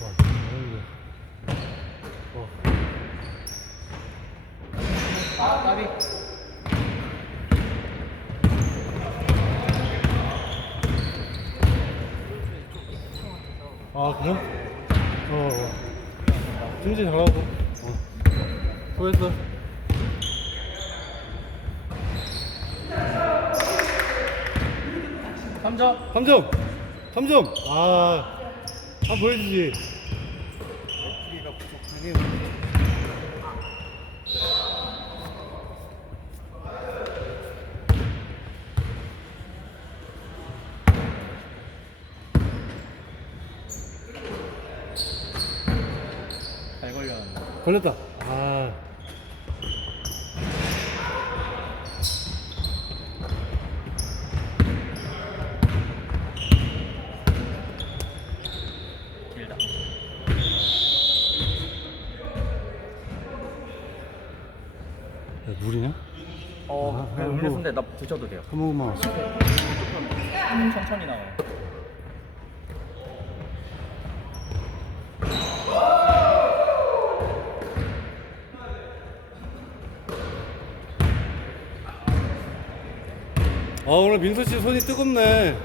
어. 아, 까비. 아 그래? 어. 어. 승진 잘하고. 어. 수고했어. 삼점 3점! 3점! 아, 한번 보여주지. 우리가 부족하게. 잘 걸렸는데. 걸렸다. 아. 길다. 야, 물이냐? 어, 아, 그냥 뭐. 음료수인데 나 드셔도 돼요. 한 모금만 왔어. 음, 천천히 나와요. 아, 오늘 민서 씨 손이 뜨겁네.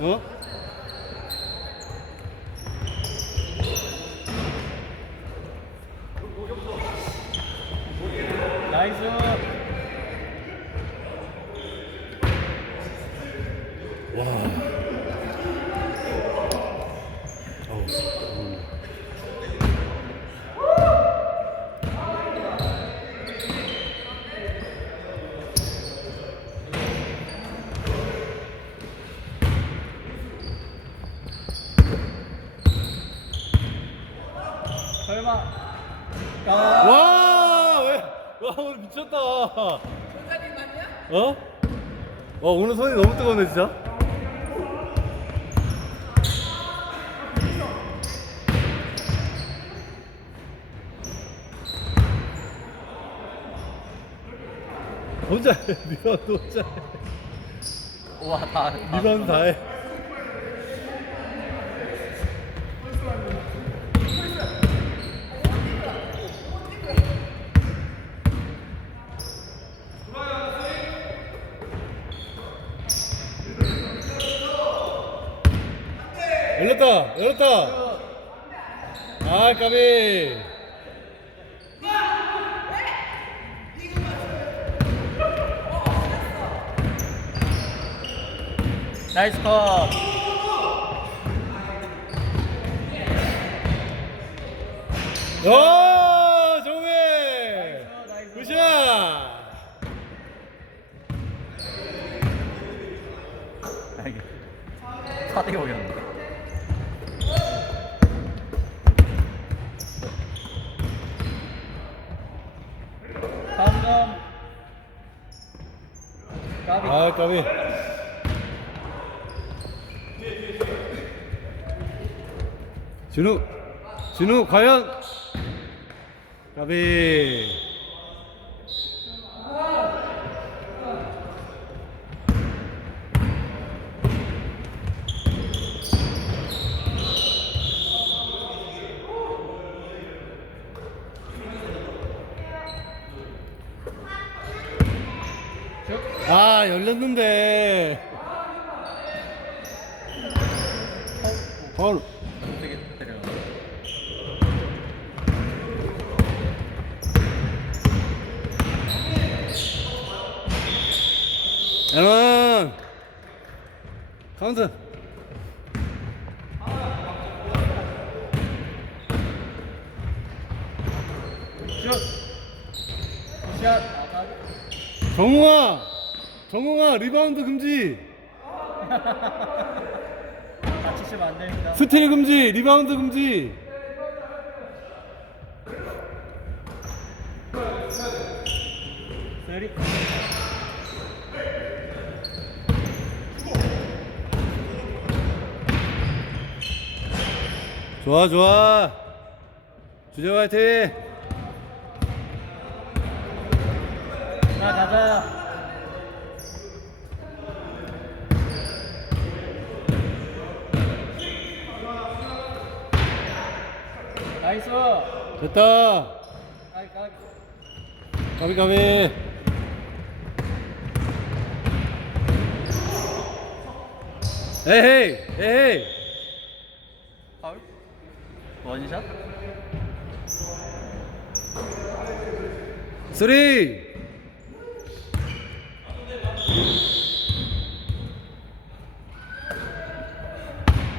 어? 나이스. 와. 어우, 감사합니다. 설마. 아, 와, 왜? 와, 오늘 미쳤다. 손자님 맞냐? 어? 와, 오늘 손이 너무 뜨거운데, 진짜? 혼자 해, 리바운드 혼자 해. 우와, 다. 다 리바운드 다 해. 열렸다, 열렸다. 아, 까비. 나이스 컷. 야, 정우해. 굿샷. 아, 이게. 사대 오겠는데. 다음 점. 까비. 아, 까비. 진우, 진우, 과연? 까비. 되게 때려. 앨런 카운트 슛. 아. 정웅아 정웅아 리바운드 금지 다치시면 안 됩니다. 스틸 금지 리바운드 금지 쓰리. 좋아 좋아 주제 화이팅 자, 가자. 나이스. 됐다. 아이 까. 가비 가비. 에헤이 에헤이. 파울. 원샷. 쓰리.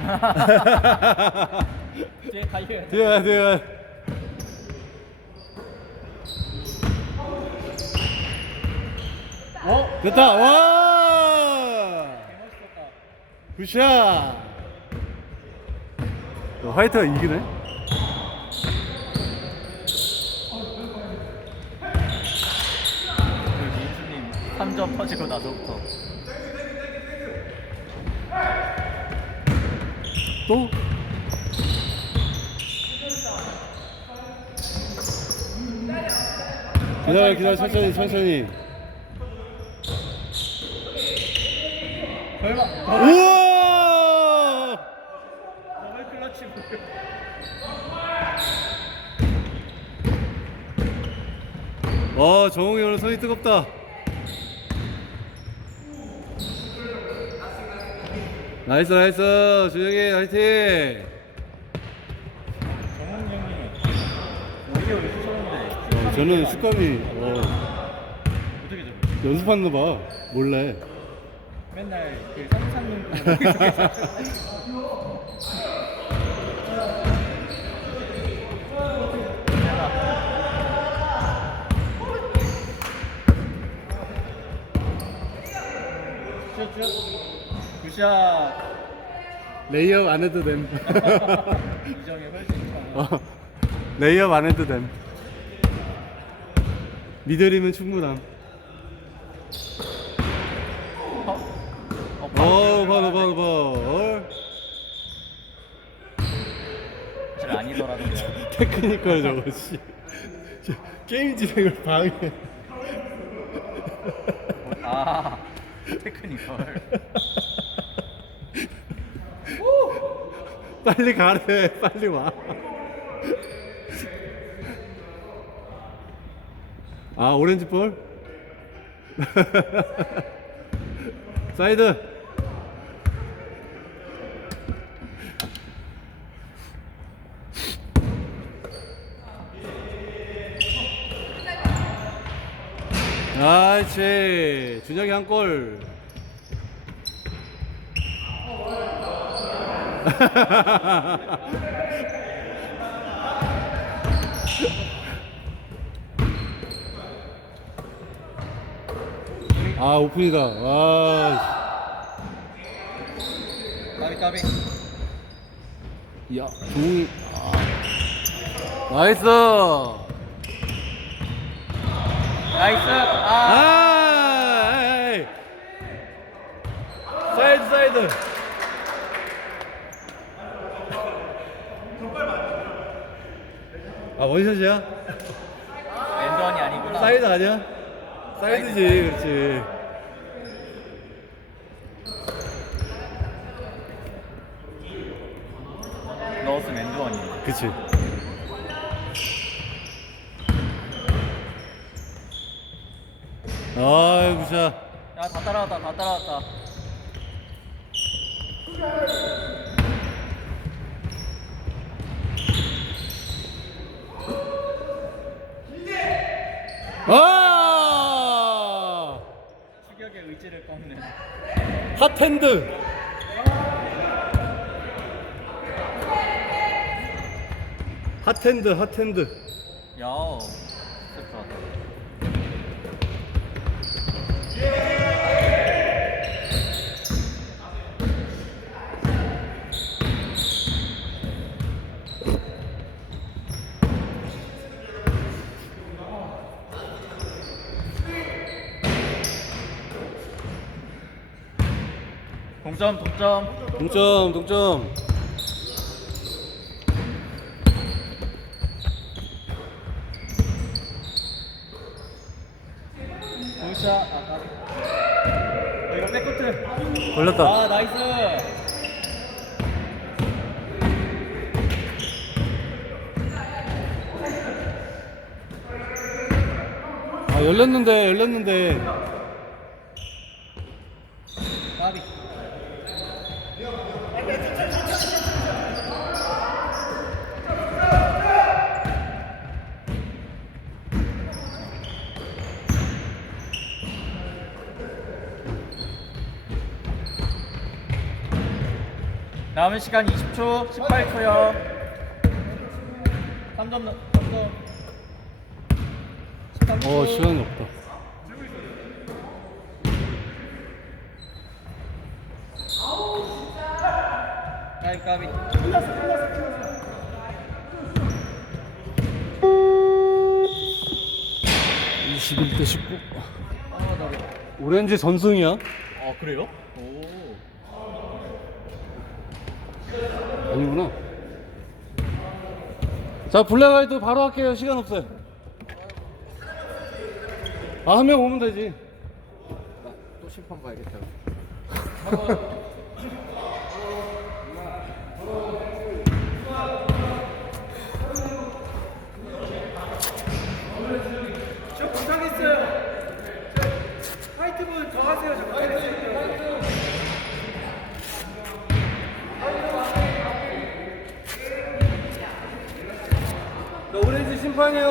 뒤에 가요. 뒤에 뒤에. 어? 됐다. 와. 멋있었다. 굿샷. 어, 화이트가 이기네. 그 민수님 3점 터지고 나서부터 또? 기다려 기다려 천천히 천천히. 설마 우와! 더블 클러치 볼. 와 정웅이 오늘 손이 뜨겁다. 나이스 나이스. 준영이 화이팅 정훈 형이 오디오를 쓰셨는데 어, 저는 습관이 어, 어떻게 좀 연습하는 거봐 몰래. 맨날 그 슛슛. 굿샷. 레이업 안 해도 됨. 이정이 훨씬 좋아 어, 레이업 안 해도 됨 미들이면 충분함. 어? 어, 어 봐봐 봐봐 봐 사실 아니더라도 그냥 테크니컬 저거 씨. 저, 게임 진행을 방해. 아 테크니컬. 빨리 가래 빨리 와 아, 오렌지 볼? 사이드. 아이치. 준혁이 한 골. 아, 오픈이다. 와. 까비 까비 씨. 야, 종이. 아. 나이스. 나이스 아 아, 에이, 에이. 사이드, 사이드. 아, 원샷이야? 엔드원이 아니구나 사이드 아니야? 사이드지, 그렇지. 넣었으면 엔드원이 그치. 아이고, 자. 야 다 따라왔다 다 따라왔다 아! 추격의 의지를 꺾는 핫핸드. 핫핸드, 핫핸드. 야우 슬퍼 동점 동점 동점, 동점. 자, 아, 아. 이거 백코트. 걸렸다. 아, 나이스. 아, 열렸는데, 열렸는데. 남은 시간 20초, 18초요. 3점, 3점. 13초. 어 시간이 없다 까비, 까비. 21대 19 아, 나 오렌지 전승이야 아, 그래요? 오. 아니구나. 자 블랙아이드 바로 할게요. 시간 없어요. 아 한 명 오면 되지. 또 심판 봐야겠다.